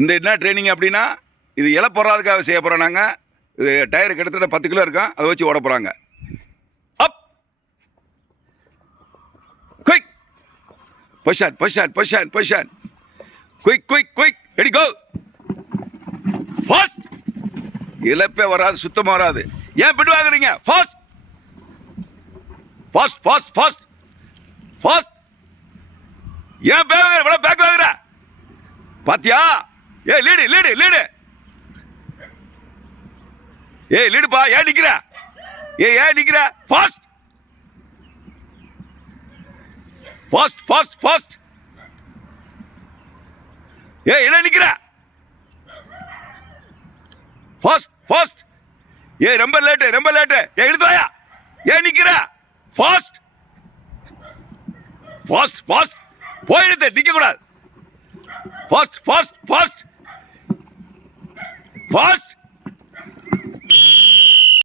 இந்த என்ன ட்ரைனிங் அப்படின்னா இது இலை போடுறதுக்காக செய்ய போகிறோம். நாங்கள் இது டயர் கிட்டத்தட்ட 10 கிலோ இருக்கும், அதை வச்சு ஓட போகிறாங்க. Up quick position position position position quick quick quick ready go fast. இழப்பே வராது, சுத்தமாக வராது. ஏன் பிட்டு வாங்குறீங்க? Fast fast fast fast fast. ஏன் பேக் வாங்குற? பாத்தியா? ஏ லீடு லீடு லீடு. ஏ லீடுப்பா, ஏன் நிக்கிற? ஏன் நிக்கிற? Fast fast fast fast. என்ன நிக்கிற? Fast fast. ரொம்ப லேட்டு ரொம்ப லேட்டு. எடுத்து வாயா. ஏன் நிக்கிற? Fast fast fast. போயிடுது, நிக்க கூடாது. Fast fast fast fast.